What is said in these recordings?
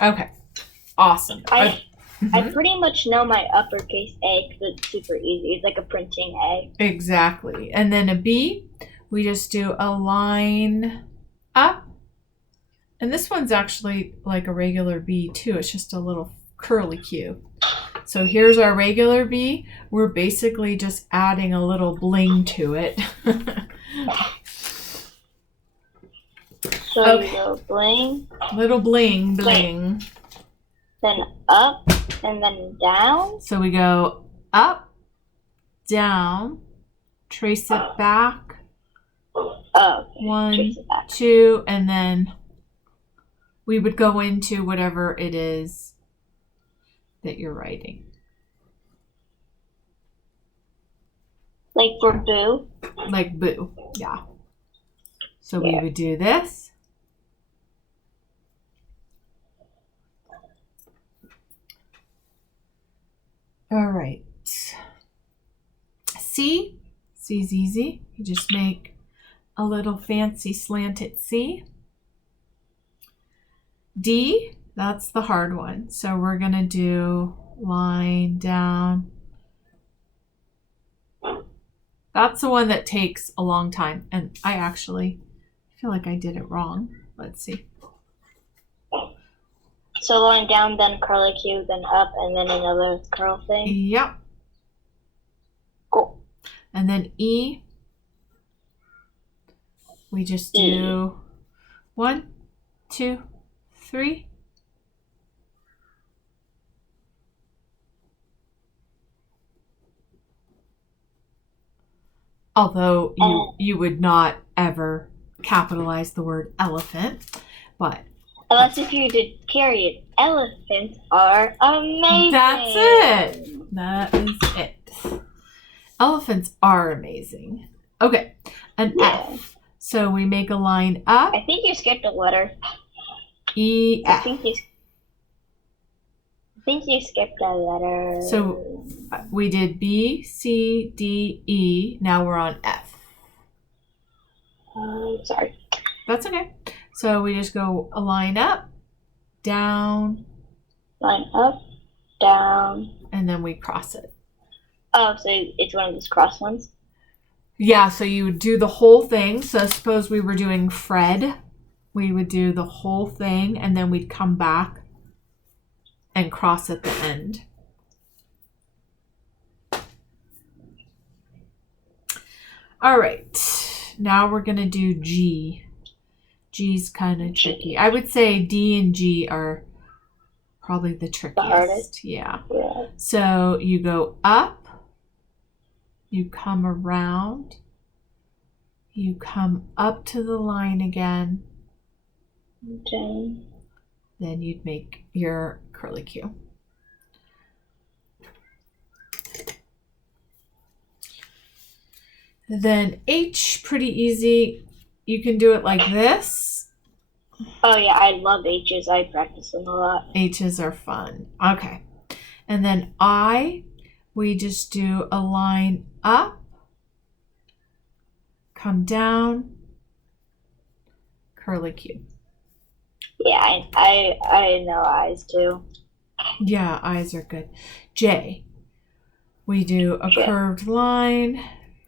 Okay. Awesome. I Mhm. pretty much know my uppercase A because it's super easy. It's like a printing A. Exactly. And then a B, we just do a line up. And this one's actually like a regular B too. It's just a little curly Q. So here's our regular B. We're basically just adding a little bling to it. So Okay. you go bling, Little bling, bling. then up, and then down. So we go up, down, trace it back. Oh, okay. One, Trace it back. 2, and then we would go into whatever it is that you're writing. Like for boo. Like boo, yeah. So Yeah. we would do this. All right. C. C's easy. You just make a little fancy slanted C. D, that's the hard one. So we're going to do line down. That's the one that takes a long time. And I actually feel like I did it wrong. Let's see. So line down, then curly Q, then up, and then another curl thing. Yep. Cool. And then E, we just do 1, 2, 3. Although you would not ever capitalize the word elephant, but unless if you did period. Elephants are amazing. That's it. That is it. Elephants are amazing. Okay, an F. So we make a line up. I think you skipped a letter. E, F. I think you skipped a letter. So we did B, C, D, E. Now we're on F. Sorry. That's okay. So we just go a line up, down. Line up, down. And then we cross it. Oh, so it's one of those cross ones? Yeah, so you would do the whole thing. So suppose we were doing Fred. We would do the whole thing and then we'd come back and cross at the end. All right, now we're gonna do G. G's kind of tricky. I would say D and G are probably the trickiest. The hardest? Yeah. Yeah. So you go up, you come around, you come up to the line again. Okay. Then you'd make your curly Q. Then H, pretty easy. You can do it like this. Oh yeah, I love H's. I practice them a lot. H's are fun. Okay. And then I, we just do a line up, come down, curly Q. Yeah, I know I's too. Yeah, I's are good. J, we do a J. curved line,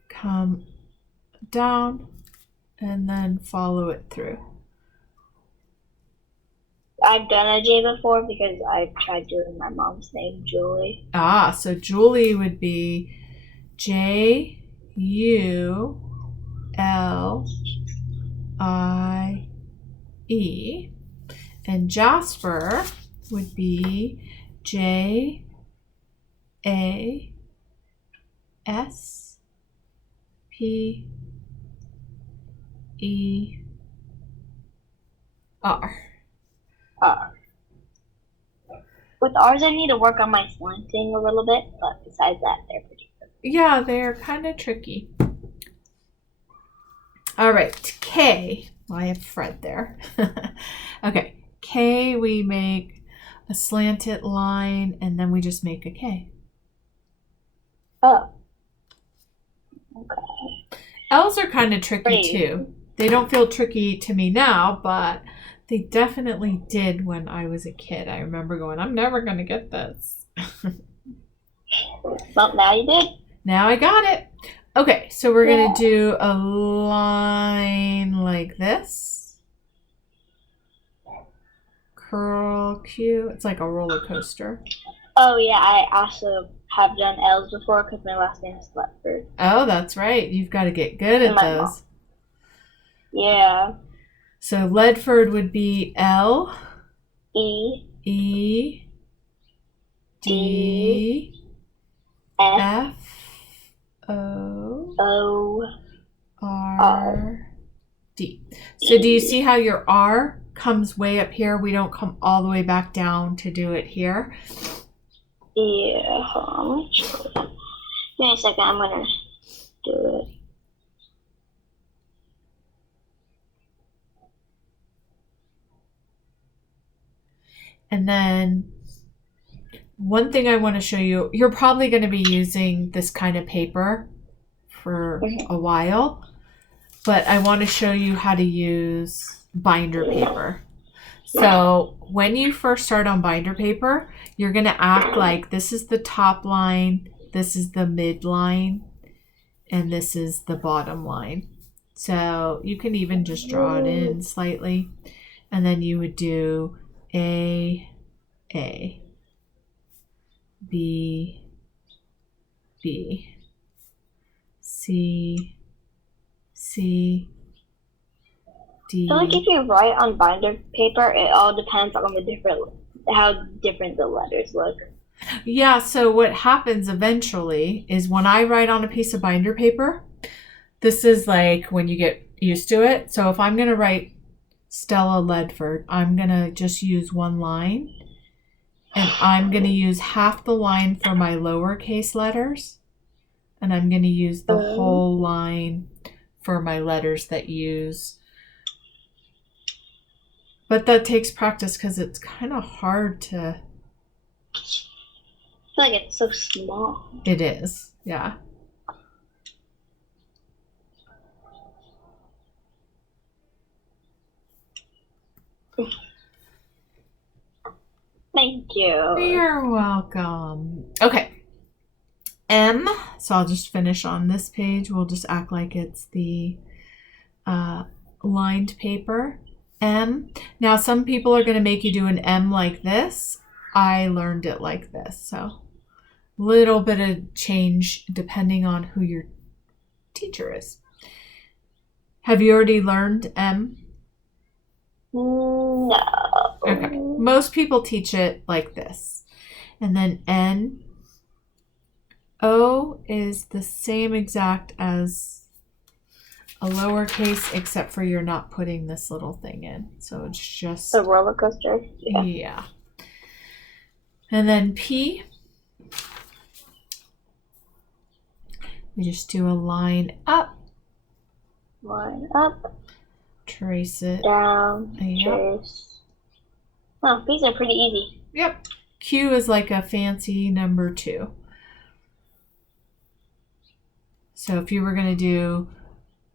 come down, and then follow it through. I've done a J before because I tried doing my mom's name, Julie. Ah, so Julie would be J U L I E, and Jasper would be J A S P E R. With R's, I need to work on my slanting a little bit, but besides that, they're pretty good. Yeah, they're kind of tricky. All right, K. Well, I have Fred there. Okay, K, we make a slanted line, and then we just make a K. Oh. Okay. L's are kind of tricky too. They don't feel tricky to me now, but They definitely did when I was a kid. I remember going, I'm never going to get this. Well, now you did. Now I got it. Okay, so we're going to do a line like this. Curl Q. It's like a roller coaster. Oh, yeah, I also have done L's before because my last name is Ledford. Oh, that's right. You've got to get good at those. Yeah. So Ledford would be L. E. E. D. F. O. O. R. D. So do you see how your R comes way up here? We don't come all the way back down to do it here. Yeah, hold on. Give me a second, I'm gonna do it. And then one thing I want to show you, you're probably going to be using this kind of paper for a while, but I want to show you how to use binder paper. So when you first start on binder paper, you're going to act like this is the top line, this is the mid line, and this is the bottom line. So you can even just draw it in slightly, and then you would do A, B, B, C, C, D. So like if you write on binder paper, it all depends on how different the letters look. Yeah, so what happens eventually is when I write on a piece of binder paper, this is like when you get used to it. So if I'm going to write Stella Ledford, I'm going to just use one line, and I'm going to use half the line for my lowercase letters, and I'm going to use the whole line for my letters that use. But that takes practice because it's kind of hard to... I feel like it's so small. It is, yeah. Thank you. You're welcome. Okay. M. So I'll just finish on this page. We'll just act like it's the lined paper. M. Now some people are going to make you do an M like this. I learned it like this. So little bit of change depending on who your teacher is. Have you already learned M? No. Okay. Most people teach it like this. And then N. O is the same exact as a lowercase, except for you're not putting this little thing in. So it's just... A roller coaster? Yeah. And then P. We just do a line up. Line up. Trace it. Down. Yep. Trace. Oh, these are pretty easy. Yep. Q is like a fancy number 2. So if you were going to do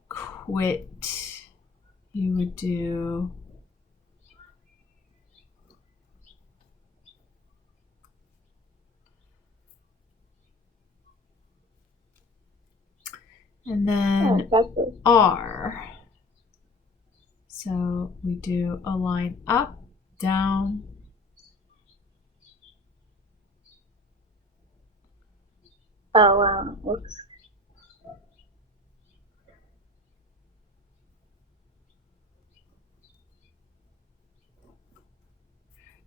quit, you would do... And then R. So we do a line up, down. Oh, oops.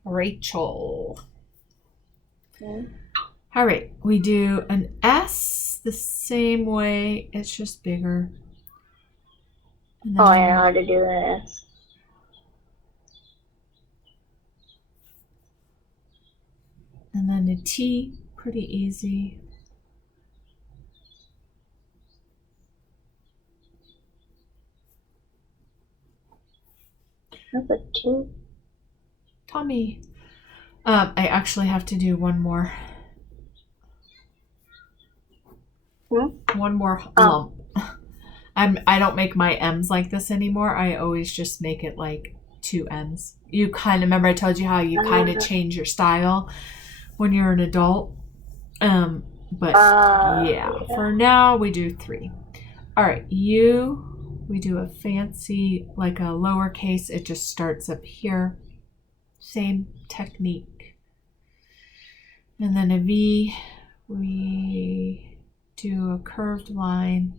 Rachel. Okay. All right, we do an S the same way, it's just bigger. Oh, I know how to do this. And then a T, pretty easy. That's a 2. Tommy. I actually have to do one more. One more lump. I don't make my M's like this anymore. I always just make it like 2 M's. You kind of, remember I told you how you kind of change your style when you're an adult? But yeah, for now we do 3. All right, we do a fancy, like a lowercase. It just starts up here. Same technique. And then a V, we do a curved line.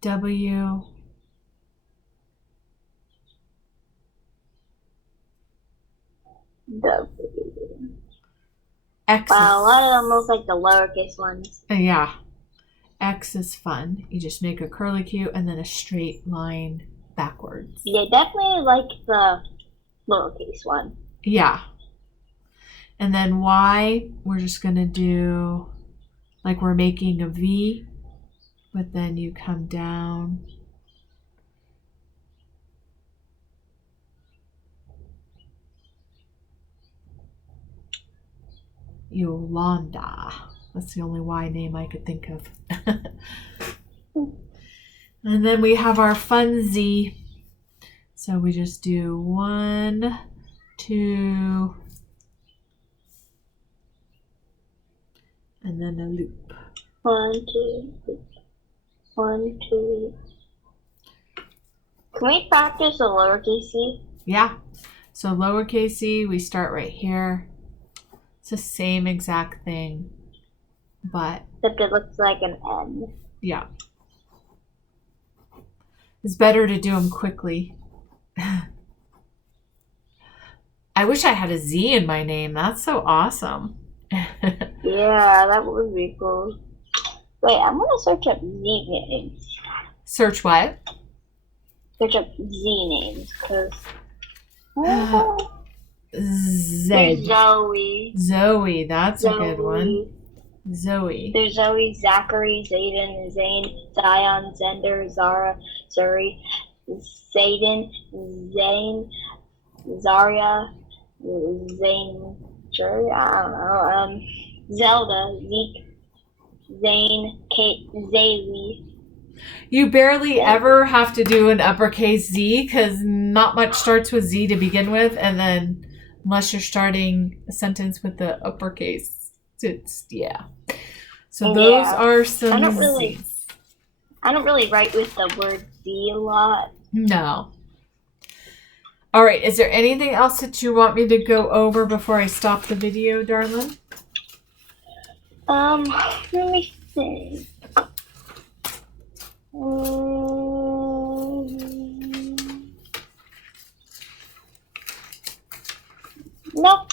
W. X. Wow, a lot of them look like the lowercase ones. Yeah. X is fun. You just make a curly Q and then a straight line backwards. Yeah, definitely like the lowercase one. Yeah. And then Y, we're just going to do like we're making a V, but then you come down. Yolanda. That's the only Y name I could think of. And then we have our fun Z. So we just do 1, 2, and then a loop. 1, 2, 1, 2. Can we practice a lowercase c? Yeah. So lowercase c, we start right here. It's the same exact thing, but Except it looks like an N. yeah. It's better to do them quickly. I wish I had a Z in my name. That's so awesome. Yeah, that would be cool. Wait, I'm gonna search up Z names. Search what? Search up Z names, cause Z. there's Zoe. Zoe, that's a good one. Zoe. There's Zoe, Zachary, Zayden, Zane, Zion, Zender, Zara, Zuri, Zayden, Zane, Zaria, Zane, I don't know, Zelda, Zeke, Zane, Kate, Zaylee. You barely ever have to do an uppercase Z because not much starts with Z to begin with, and then unless you're starting a sentence with the uppercase, it's yeah. So those are some I don't really write with the word Z a lot. No. All right. Is there anything else that you want me to go over before I stop the video, darling? Let me think. No.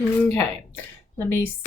Okay. Let me